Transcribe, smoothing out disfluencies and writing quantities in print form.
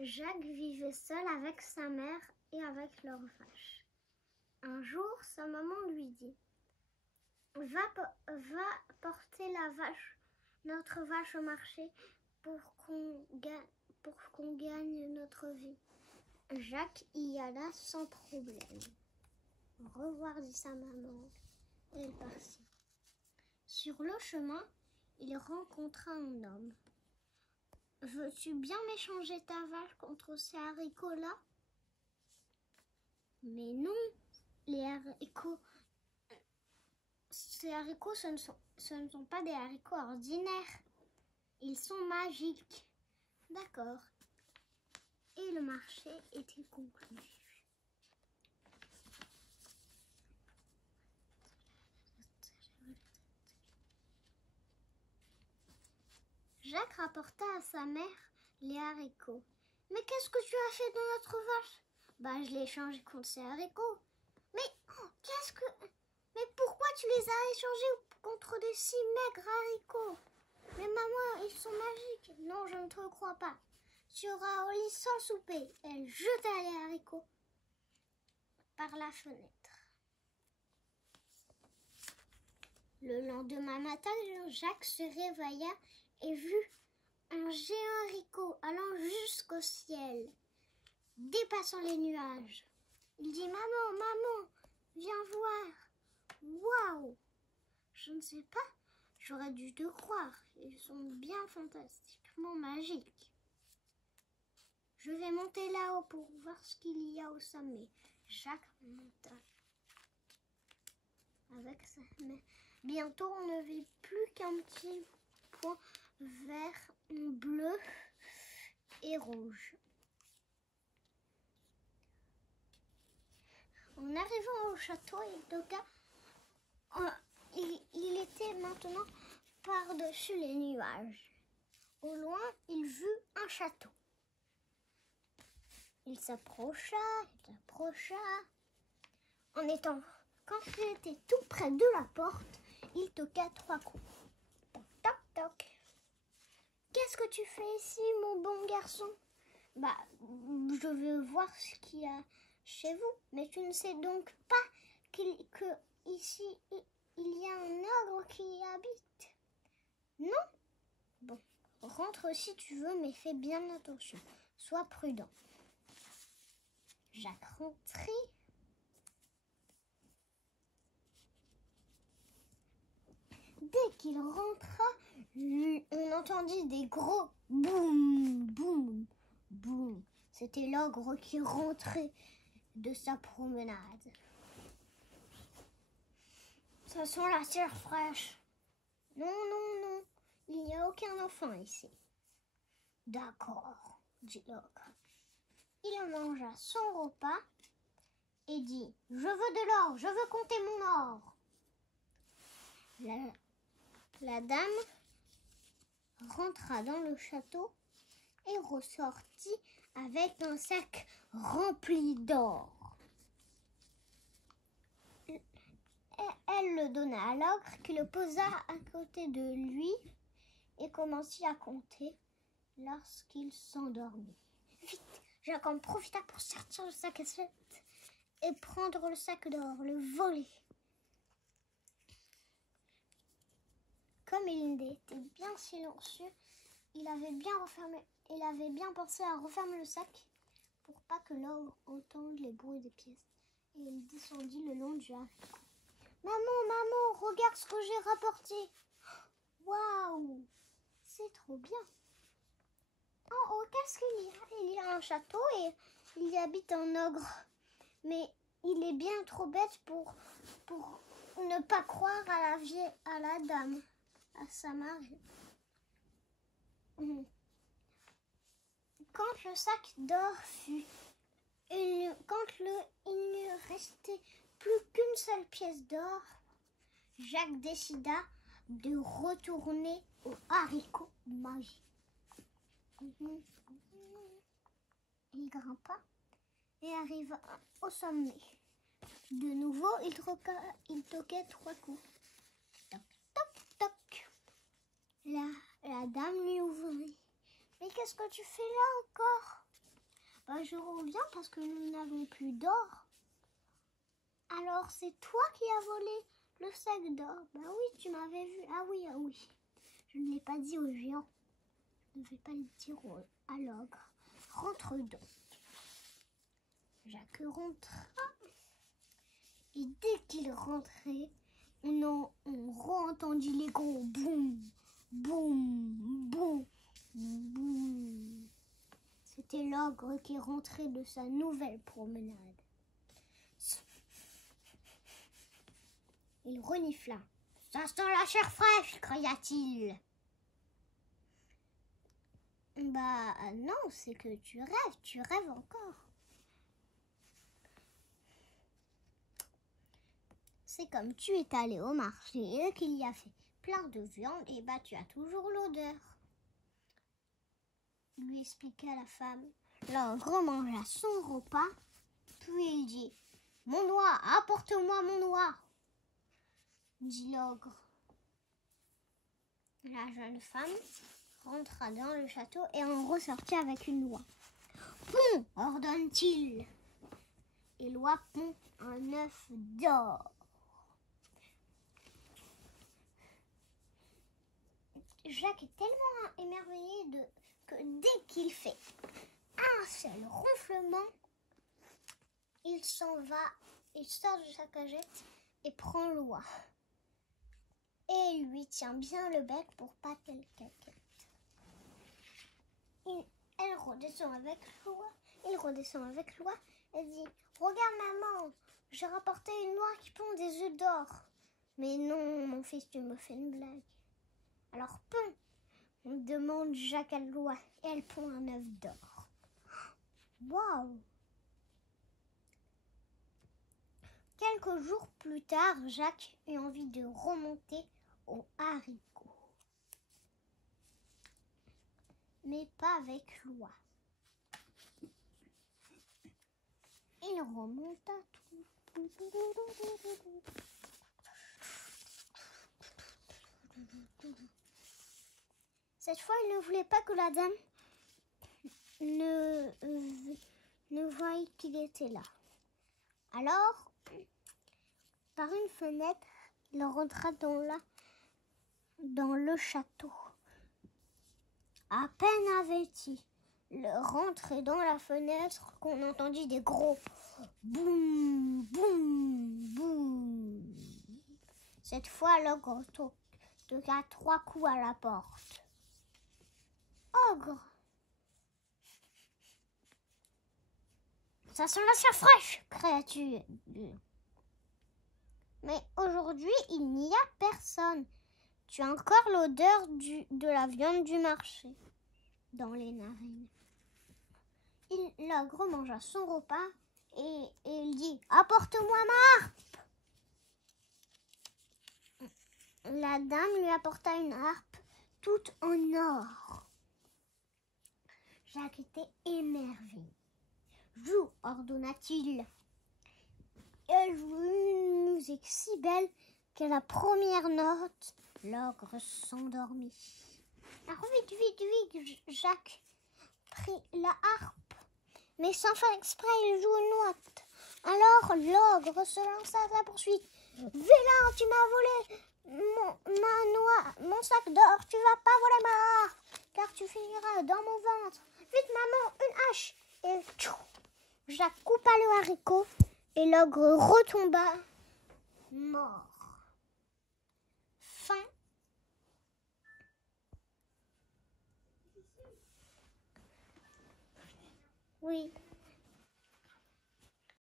Jacques vivait seul avec sa mère et avec leur vache. Un jour, sa maman lui dit « Va porter notre vache au marché pour qu'on gagne notre vie. » Jacques y alla sans problème. « Au revoir » dit sa maman, et elle partit. Sur le chemin, il rencontra un homme. « Veux-tu bien m'échanger ta vache contre ces haricots-là » ? Mais non, ces haricots, ce ne sont pas des haricots ordinaires. Ils sont magiques. D'accord. Et le marché était conclu. Jacques rapporta à sa mère les haricots. « Mais qu'est-ce que tu as fait de notre vache ?»« Bah, je l'ai échangé contre ces haricots. »« Mais pourquoi tu les as échangés contre des si maigres haricots ? » ?»« Mais maman, ils sont magiques. »« Non, je ne te crois pas. Tu auras au lit sans souper. » Elle jeta les haricots par la fenêtre. Le lendemain matin, Jacques se réveilla et vit un géant haricot allant jusqu'au ciel, dépassant les nuages. Il dit « Maman, viens voir. Waouh ! Je ne sais pas, j'aurais dû te croire. Ils sont bien fantastiquement magiques. Je vais monter là-haut pour voir ce qu'il y a au sommet. » Jacques monta avec sa main. Bientôt, on ne vit plus qu'un petit point vert, bleu et rouge. En arrivant au château, il était maintenant par-dessus les nuages. Au loin, il vit un château. Il s'approcha. Quand il était tout près de la porte, il toqua 3 coups. Toc, toc, toc. « Qu'est-ce que tu fais ici, mon bon garçon ?»« Bah, je veux voir ce qu'il y a chez vous. Mais tu ne sais donc pas qu'ici, il y a un ogre qui y habite. » « Non ? Bon, rentre si tu veux, mais fais bien attention. Sois prudent. » Jacques rentrit. Dès qu'il rentra, on entendit des gros boum, boum, boum. C'était l'ogre qui rentrait de sa promenade. Ça sent la terre fraîche. Non, il n'y a aucun enfant ici. D'accord, dit l'ogre. Il mangea son repas et dit « Je veux de l'or, je veux compter mon or. » La dame rentra dans le château et ressortit avec un sac rempli d'or. Elle le donna à l'ogre qui le posa à côté de lui et commença à compter lorsqu'il s'endormit. Vite, Jacques en profita pour sortir le sac à cassette et prendre le sac d'or, le voler. Comme il était bien silencieux, il avait bien pensé à refermer le sac pour pas que l'ogre entende les bruits des pièces. Et il descendit le long du haricot. « Maman, regarde ce que j'ai rapporté. Waouh, c'est trop bien. En haut, qu'est-ce qu'il y a ? Il y a un château et il y habite un ogre. Mais il est bien trop bête pour ne pas croire à la dame, à sa mari. » Quand le sac d'or fut, quand il ne restait plus qu'une seule pièce d'or, Jacques décida de retourner au haricot magique. Il grimpa et arriva au sommet. De nouveau, il toquait 3 coups. Toc, toc, toc. La dame lui ouvrit. « Mais qu'est-ce que tu fais là encore ? Bah, je reviens parce que nous n'avons plus d'or. Alors, c'est toi qui as volé le sac d'or. Bah oui, tu m'avais vu. Ah oui, ah oui. Je ne l'ai pas dit au géant. Je ne vais pas le dire à l'ogre. Rentre donc. Jacques rentra. Et dès qu'il rentrait, on re-entendit les gros boum, boum, boum, boum. C'était l'ogre qui rentrait de sa nouvelle promenade. Il renifla. « Ça sent la chair fraîche !» cria-t-il. Bah non, c'est que tu rêves encore. C'est comme tu es allé au marché et qu'il y a fait plein de viande, et bah tu as toujours l'odeur. Lui expliqua la femme. L'ogre mangea son repas, puis il dit « Mon noix, apporte-moi mon noix !» dit l'ogre. La jeune femme rentra dans le château et en ressortit avec une noix. « Pond !» ordonne-t-il. Et l'oie pond un œuf d'or. Jacques est tellement émerveillé que dès qu'il fait un seul ronflement, il s'en va, il sort de sa cagette et prend l'oie. Et lui tient bien le bec pour pas qu'elle caquette. Elle redescend avec l'oie. Il redescend avec l'oie. Elle dit « Regarde maman, j'ai rapporté une noix qui pond des œufs d'or. » « Mais non, mon fils, tu me fais une blague. » Alors pond, on demande Jacques à l'oie et elle pond un œuf d'or. Waouh! Quelques jours plus tard, Jacques eut envie de remonter aux haricots. Mais pas avec l'oie. Il remonta tout. Cette fois, il ne voulait pas que la dame ne voie qu'il était là. Alors, par une fenêtre, il rentra dans le château. À peine avait-il rentré dans la fenêtre qu'on entendit des gros boum, boum, boum. Cette fois, l'ogre toqua 3 coups à la porte. Ogre! Ça sent la chair fraîche, créature. Mais aujourd'hui, il n'y a personne. Tu as encore l'odeur de la viande du marché dans les narines. L'ogre mangea son repas et il dit « Apporte-moi ma harpe !» La dame lui apporta une harpe toute en or. Jacques était émerveillé. « Joue !» ordonna-t-il. Elle joue une musique si belle qu'à la première note, l'ogre s'endormit. Alors vite, Jacques prit la harpe, mais sans faire exprès, il joue une note. Alors l'ogre se lança à sa poursuite. « Vilain, tu m'as volé ma noix, mon sac d'or, tu vas pas voler ma harpe, car tu finiras dans mon ventre. Vite maman, une hache !» Et tchou, Jacques coupa le haricot et l'ogre retomba mort. Fin. Oui.